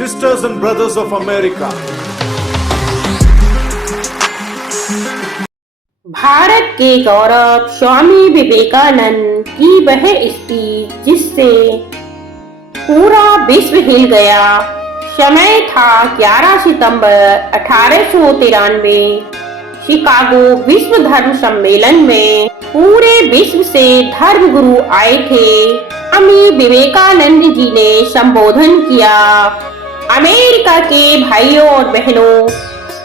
sisters and brothers of America. Bharat के गौरव स्वामी विवेकानंद की वह स्पीच जिससे पूरा विश्व हिल गया। समय था 11 सितंबर 1893। शिकागो विश्व धर्म सम्मेलन में पूरे विश्व से धर्म गुरु आए थे। स्वामी विवेकानंद जी ने संबोधन किया। अमेरिका के भाइयों और बहनों,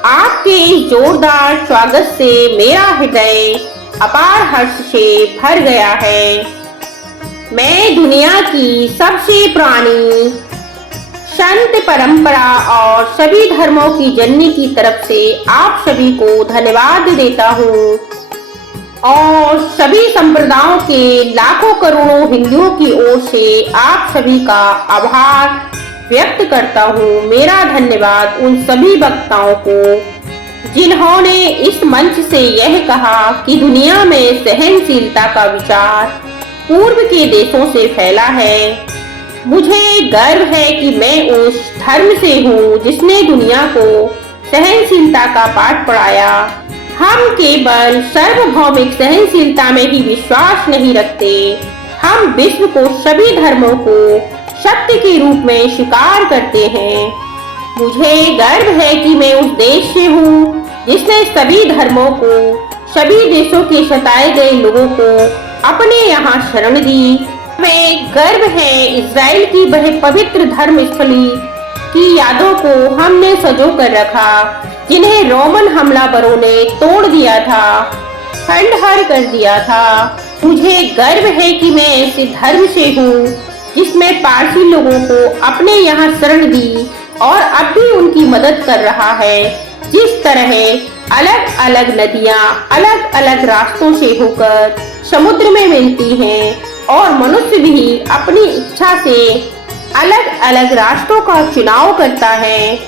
आपके इस जोरदार स्वागत से मेरा हृदय अपार हर्ष से भर गया है। मैं दुनिया की सबसे पुरानी संत परंपरा और सभी धर्मों की जननी की तरफ से आप सभी को धन्यवाद देता हूँ और सभी संप्रदायों के लाखों करोड़ों हिंदुओं की ओर से आप सभी का आभार व्यक्त करता हूँ। मेरा धन्यवाद उन सभी वक्ताओं को जिन्होंने इस मंच से यह कहा कि दुनिया में सहनशीलता का विचार पूर्व के देशों से फैला है। मुझे गर्व है कि मैं उस धर्म से हूँ जिसने दुनिया को सहनशीलता का पाठ पढ़ाया। हम केवल सार्वभौमिक सहनशीलता में ही विश्वास नहीं रखते, हम विश्व को सभी धर्मों को सत्य के रूप में स्वीकार करते हैं। मुझे गर्व है कि मैं उस देश से हूँ जिसने सभी धर्मों को, सभी देशों के सताए गए लोगों को अपने यहाँ शरण दी। हमें गर्व है इज़राइल की वह पवित्र धर्म स्थली की यादों को हमने सजो कर रखा, जिन्हें रोमन हमलावरों ने तोड़ दिया था, खंडहर कर दिया था। मुझे गर्व है कि मैं ऐसे धर्म से हूँ जिसमें पारसी लोगों को अपने यहाँ शरण दी और अब भी उनकी मदद कर रहा है। जिस तरह अलग अलग नदियाँ अलग अलग रास्तों से होकर समुद्र में मिलती हैं और मनुष्य भी अपनी इच्छा से अलग अलग रास्तों का चुनाव करता है,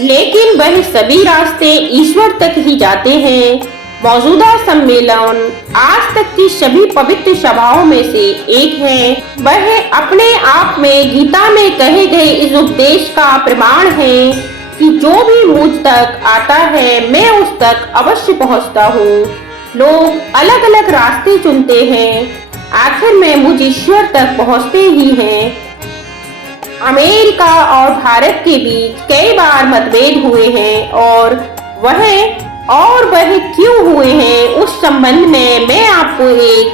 लेकिन वह सभी रास्ते ईश्वर तक ही जाते हैं। मौजूदा सम्मेलन आज तक की सभी पवित्र सभाओं में से एक है। वह अपने आप में गीता में कहे गए इस उपदेश का प्रमाण है कि जो भी मुझ तक आता है मैं उस तक अवश्य पहुंचता हूँ। लोग अलग अलग रास्ते चुनते हैं, आखिर में मुझ ईश्वर तक पहुँचते ही हैं। अमेरिका और भारत के बीच कई बार मतभेद हुए हैं और वह क्यों हुए हैं, उस संबंध में मैं आपको एक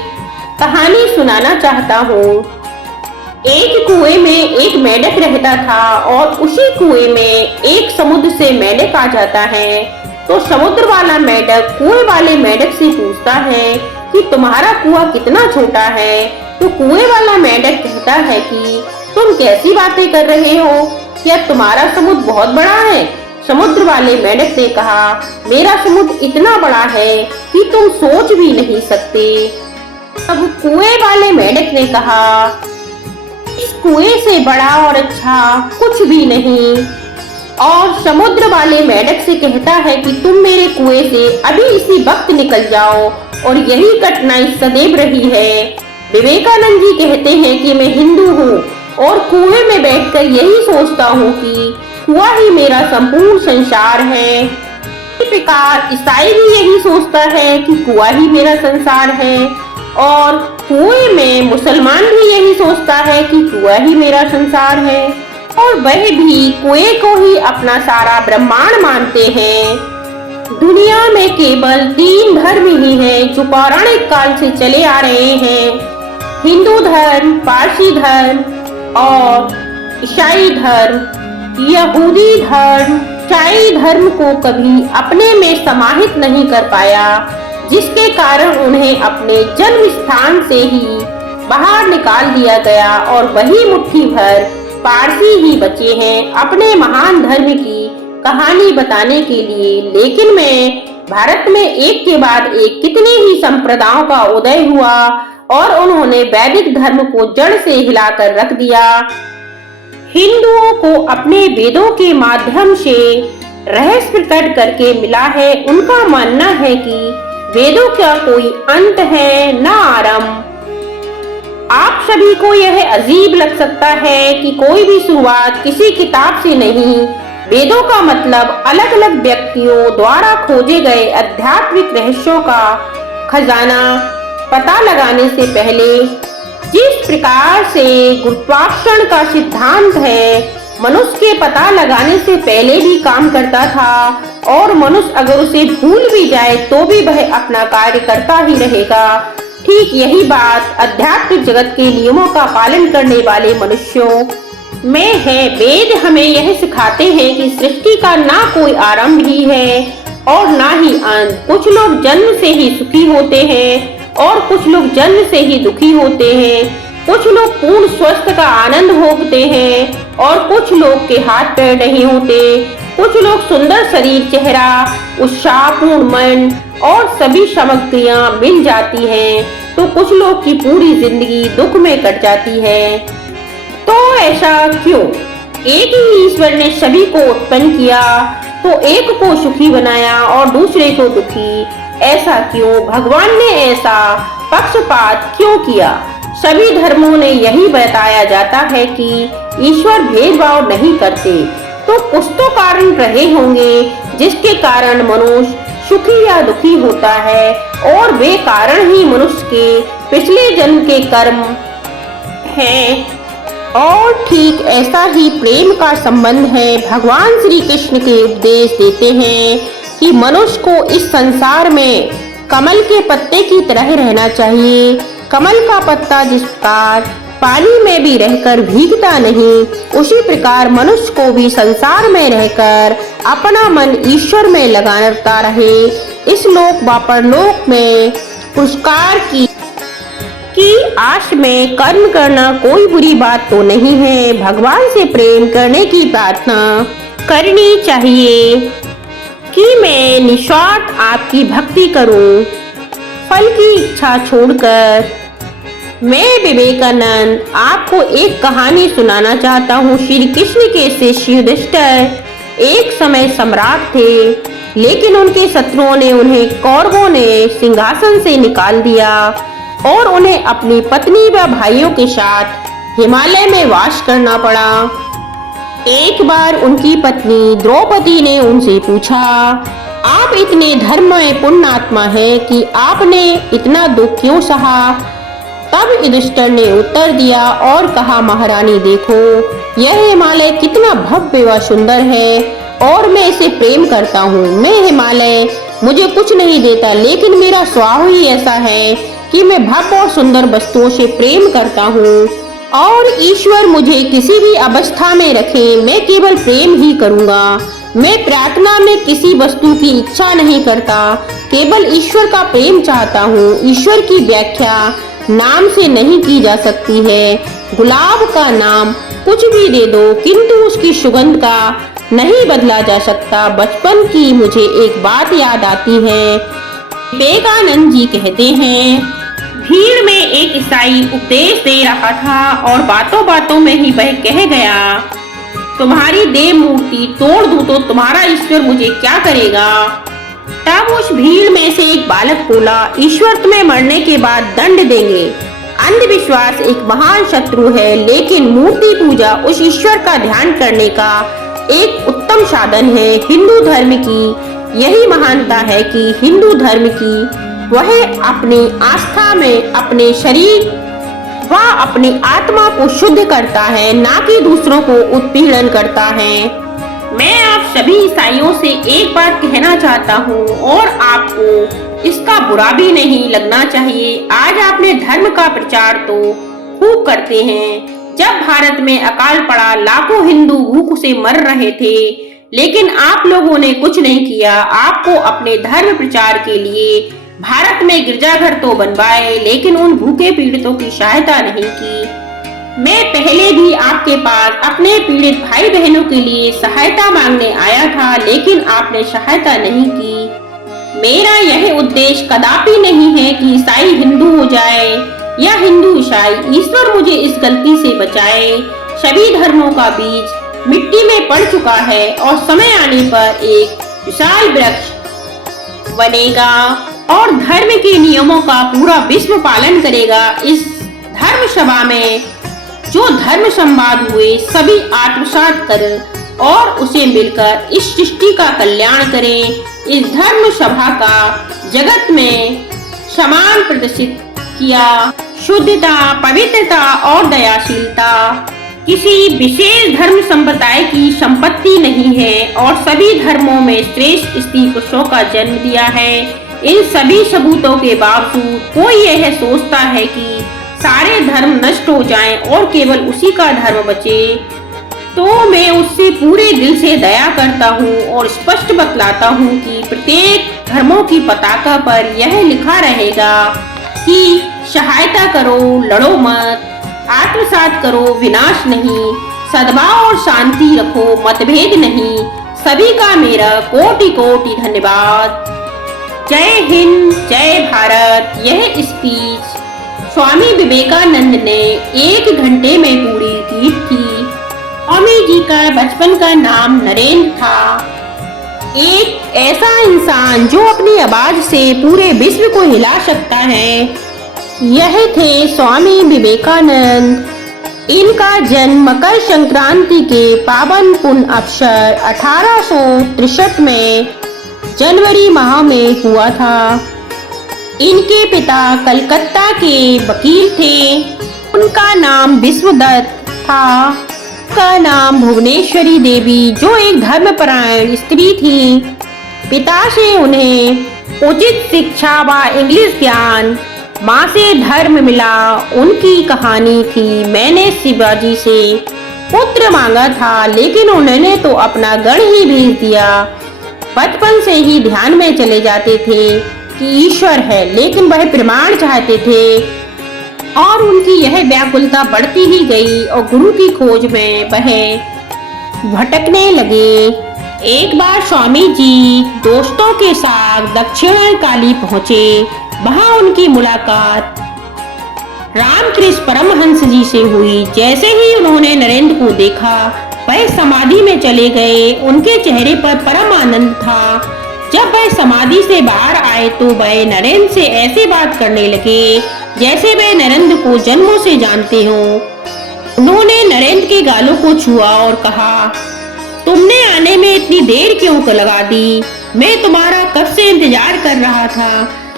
कहानी सुनाना चाहता हूँ। एक कुएं में एक मेंढक रहता था और उसी कुएं में एक समुद्र से मेंढक आ जाता है। तो समुद्र वाला मेंढक कुएं वाले मेंढक से पूछता है कि तुम्हारा कुआं कितना छोटा है। तो कुएं वाला मेंढक कहता है कि तुम कैसी बातें कर रहे हो, क्या तुम्हारा समुद्र बहुत बड़ा है? समुद्र वाले मेंढक ने कहा, मेरा समुद्र इतना बड़ा है कि तुम सोच भी नहीं सकते। अब कुएं वाले मेंढक ने कहा, इस कुएं से बड़ा और अच्छा कुछ भी नहीं। और समुद्र वाले मेंढक से कहता है कि तुम मेरे कुएं से अभी इसी वक्त निकल जाओ। और यही कठिनाई सदैव रही है। विवेकानंद जी कहते हैं कि मैं हिंदू हूँ और कुएं में बैठकर यही सोचता हूँ कि कुआं ही मेरा संपूर्ण संसार है। इसी प्रकार ईसाई भी यही सोचता है कि कुआं ही मेरा संसार है और कुएं में मुसलमान भी यही सोचता है कि कुआं ही मेरा संसार है और वह भी कुएं को ही अपना सारा ब्रह्मांड मानते हैं। दुनिया में केवल 3 धर्म ही हैं जो पौराणिक काल से चले आ रहे हैं, हिंदू धर्म, पारसी धर्म और ईसाई धर्म। यहूदी धर्म ईसाई धर्म को कभी अपने में समाहित नहीं कर पाया, जिसके कारण उन्हें अपने जन्म स्थान से ही बाहर निकाल दिया गया और वही मुट्ठी भर पारसी ही बचे हैं अपने महान धर्म की कहानी बताने के लिए। लेकिन मैं भारत में एक के बाद एक कितनी ही संप्रदायों का उदय हुआ और उन्होंने वैदिक धर्म को जड़ से हिलाकर रख दिया। हिंदुओं को अपने वेदों के माध्यम से रहस्य प्रकट करके मिला है। उनका मानना है कि वेदों का कोई अंत है न आरंभ। आप सभी को यह अजीब लग सकता है कि कोई भी शुरुआत किसी किताब से नहीं, वेदों का मतलब अलग अलग व्यक्तियों द्वारा खोजे गए आध्यात्मिक रहस्यों का खजाना पता लगाने से पहले। जिस प्रकार से गुरुत्वाकर्षण का सिद्धांत है मनुष्य के पता लगाने से पहले भी काम करता था, और मनुष्य अगर उसे भूल भी जाए तो भी वह अपना कार्य करता ही रहेगा, ठीक यही बात आध्यात्मिक जगत के नियमों का पालन करने वाले मनुष्यों में है। वेद हमें यह सिखाते हैं कि सृष्टि का ना कोई आरंभ ही है और ना ही अंत। कुछ लोग जन्म से ही सुखी होते हैं और कुछ लोग जन्म से ही दुखी होते हैं। कुछ लोग पूर्ण स्वस्थ का आनंद भोगते हैं और कुछ लोग के हाथ पैर नहीं होते। कुछ लोग सुंदर शरीर, चेहरा, उत्साहपूर्ण मन और सभी सामग्रियां मिल जाती हैं, तो कुछ लोग की पूरी जिंदगी दुख में कट जाती है। तो ऐसा क्यों? एक ही ईश्वर ने सभी को उत्पन्न किया, तो एक को सुखी बनाया और दूसरे को दुखी। ऐसा क्यों? भगवान ने ऐसा पक्षपात क्यों किया? सभी धर्मों ने यही बताया जाता है कि ईश्वर भेदभाव नहीं करते, तो कुछ तो कारण रहे होंगे जिसके कारण मनुष्य सुखी या दुखी होता है, और वे कारण ही मनुष्य के पिछले जन्म के कर्म हैं। और ठीक ऐसा ही प्रेम का संबंध है। भगवान श्री कृष्ण के उपदेश देते हैं कि मनुष्य को इस संसार में कमल के पत्ते की तरह रहना चाहिए। कमल का पत्ता जिस प्रकार पानी में भी रहकर भीगता नहीं, उसी प्रकार मनुष्य को भी संसार में रहकर अपना मन ईश्वर में लगाता रहे। इस लोक व परलोक में पुरस्कार की आश में कर्म करना कोई बुरी बात तो नहीं है। भगवान से प्रेम करने की प्रार्थना करनी चाहिए कि मैं निस्वार्थ आपकी भक्ति करूं, फल की इच्छा छोड़कर। मैं विवेकानंद आपको एक कहानी सुनाना चाहता हूँ। श्री कृष्ण के शिष्य युधिष्ठिर एक समय सम्राट थे, लेकिन उनके शत्रुओं ने उन्हें कौरवों ने सिंहासन से निकाल दिया और उन्हें अपनी पत्नी व भाइयों के साथ हिमालय में वास करना पड़ा। एक बार उनकी पत्नी द्रौपदी ने उनसे पूछा, आप इतने धर्ममय पुण्यात्मा हैं कि आपने इतना दुख क्यों सहा? तब युधिष्ठिर ने उत्तर दिया और कहा, महारानी देखो, यह हिमालय कितना भव्य व सुंदर है और मैं इसे प्रेम करता हूँ। मैं हिमालय मुझे कुछ नहीं देता, लेकिन मेरा स्वभाव ही ऐसा है कि मैं भव्य और सुंदर वस्तुओं से प्रेम करता हूँ, और ईश्वर मुझे किसी भी अवस्था में रखे, मैं केवल प्रेम ही करूँगा। मैं प्रार्थना में किसी वस्तु की इच्छा नहीं करता, केवल ईश्वर का प्रेम चाहता हूँ। ईश्वर की व्याख्या नाम से नहीं की जा सकती है। गुलाब का नाम कुछ भी दे दो, किंतु उसकी सुगंध का नहीं बदला जा सकता। बचपन की मुझे एक बात याद आती है। विवेकानंद जी कहते हैं, भीड़ में एक ईसाई उपदेश दे रहा था और बातों बातों में ही वह कह गया, तुम्हारी देव मूर्ति तोड़ दूं तो तुम्हारा ईश्वर मुझे क्या करेगा? तब उस भीड़ में से एक बालक बोला, ईश्वर तुम्हें मरने के बाद दंड देंगे। अंधविश्वास एक महान शत्रु है, लेकिन मूर्ति पूजा उस ईश्वर का ध्यान करने का एक उत्तम साधन है। हिंदू धर्म की यही महानता है कि हिंदू धर्म की वह अपनी आस्था में अपने शरीर व अपनी आत्मा को शुद्ध करता है, ना कि दूसरों को उत्पीड़न करता है। मैं आप सभी ईसाइयों से एक बात कहना चाहता हूँ और आपको इसका बुरा भी नहीं लगना चाहिए। आज आपने धर्म का प्रचार तो खूब करते हैं। जब भारत में अकाल पड़ा, लाखों हिंदू भूख से मर रहे थे, लेकिन आप लोगों ने कुछ नहीं किया। आपको अपने धर्म प्रचार के लिए भारत में गिरजाघर तो बनवाए, लेकिन उन भूखे पीड़ितों की सहायता नहीं की। मैं पहले भी आपके पास अपने पीड़ित भाई बहनों के लिए सहायता मांगने आया था, लेकिन आपने सहायता नहीं की। मेरा यह उद्देश्य कदापि नहीं है कि ईसाई हिंदू हो जाए या हिंदू ईसाई। ईश्वर मुझे इस गलती से बचाए। सभी धर्मों का बीज मिट्टी में पड़ चुका है और समय आने पर एक विशाल वृक्ष बनेगा और धर्म के नियमों का पूरा विश्व पालन करेगा। इस धर्म सभा में जो धर्म संवाद हुए सभी आत्मसात कर और उसे मिलकर इस सृष्टि का कल्याण करें। इस धर्म सभा का जगत में समान प्रदर्शित किया। शुद्धता, पवित्रता और दयाशीलता किसी विशेष धर्म संप्रदाय की संपत्ति नहीं है और सभी धर्मों में श्रेष्ठ स्त्री पुरुषों का जन्म दिया है। इन सभी सबूतों के बावजूद कोई यह सोचता है कि सारे धर्म नष्ट हो जाएं और केवल उसी का धर्म बचे, तो मैं उससे पूरे दिल से दया करता हूँ और स्पष्ट बतलाता हूँ कि प्रत्येक धर्मों की पताका पर यह लिखा रहेगा कि सहायता करो, लड़ो मत, आत्मसात करो, विनाश नहीं, सद्भाव और शांति रखो, मतभेद नहीं। सभी का मेरा कोटि कोटि धन्यवाद। जय हिंद, जय भारत। यह स्पीच स्वामी विवेकानंद ने 1 घंटे में पूरी की थी। स्वामी जी का बचपन का नाम नरेंद्र था। एक ऐसा इंसान जो अपनी आवाज से पूरे विश्व को हिला सकता है, यह थे स्वामी विवेकानंद। इनका जन्म मकर संक्रांति के पावन पुण्य अवसर 1863 में जनवरी माह में हुआ था। इनके पिता कलकत्ता के वकील थे। उनका नाम विश्वदत्त था। का नाम भुवनेश्वरी देवी, जो एक धर्मपरायण स्त्री थी। पिता से उन्हें उचित शिक्षा व इंग्लिश ज्ञान, माँ से धर्म मिला। उनकी कहानी थी, मैंने शिवाजी से पुत्र मांगा था लेकिन उन्होंने तो अपना गढ़ ही भेज दिया। बचपन से ही ध्यान में चले जाते थे कि ईश्वर है, लेकिन वह प्रमाण चाहते थे और उनकी यह व्याकुलता बढ़ती ही गई और गुरु की खोज में वह भटकने लगे। एक बार स्वामी जी दोस्तों के साथ दक्षिण काली पहुंचे। वहां उनकी मुलाकात रामकृष्ण परमहंस जी से हुई। जैसे ही उन्होंने नरेंद्र को देखा, वह समाधि में चले गए। उनके चेहरे पर परम आनंद था। जब वह समाधि से बाहर आए तो वह नरेंद्र से ऐसे बात करने लगे जैसे वह नरेंद्र को जन्मों से जानते हो। उन्होंने नरेंद्र के गालों को छुआ और कहा, तुमने आने में इतनी देर क्यों लगा दी? मैं तुम्हारा कब से इंतजार कर रहा था।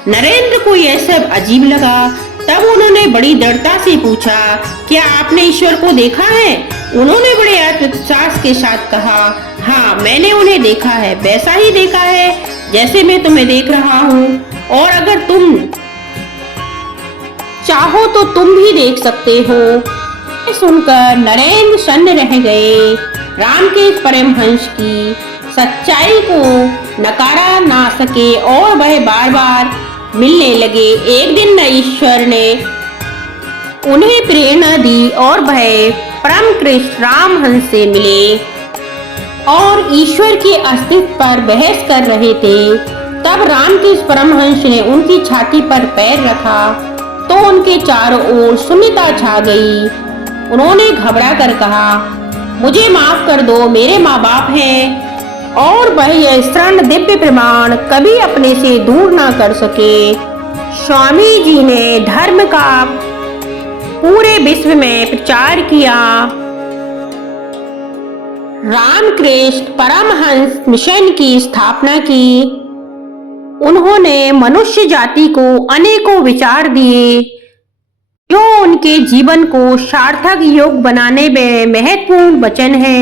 नरेंद्र को यह सब अजीब लगा। तब उन्होंने बड़ी दृढ़ता से पूछा, क्या आपने ईश्वर को देखा है? उन्होंने बड़े आत्मविश्वास के साथ कहा, हाँ, मैंने उन्हें देखा है, वैसा ही देखा है जैसे मैं तुम्हें देख रहा हूँ, और अगर तुम चाहो तो तुम भी देख सकते हो। सुनकर नरेंद्र सन्न रह गए। रामकृष्ण परमहंस की सच्चाई को नकारा ना सके और वह बार बार मिलने लगे। एक दिन ईश्वर ने उन्हें प्रेरणा दी और वह परम कृष्ण रामहंस से मिले और ईश्वर के अस्तित्व पर बहस कर रहे थे। तब रामकृष्ण परमहंस ने उनकी छाती पर पैर रखा तो उनके चारों ओर शून्यता छा गई। उन्होंने घबरा कर कहा, मुझे माफ कर दो, मेरे माँ बाप हैं और वह यह शरण दिव्य प्रमाण कभी अपने से दूर ना कर सके। स्वामी जी ने धर्म का पूरे विश्व में प्रचार किया। रामकृष्ण परमहंस मिशन की स्थापना की। उन्होंने मनुष्य जाति को अनेकों विचार दिए जो उनके जीवन को सार्थक योग बनाने में महत्वपूर्ण वचन है।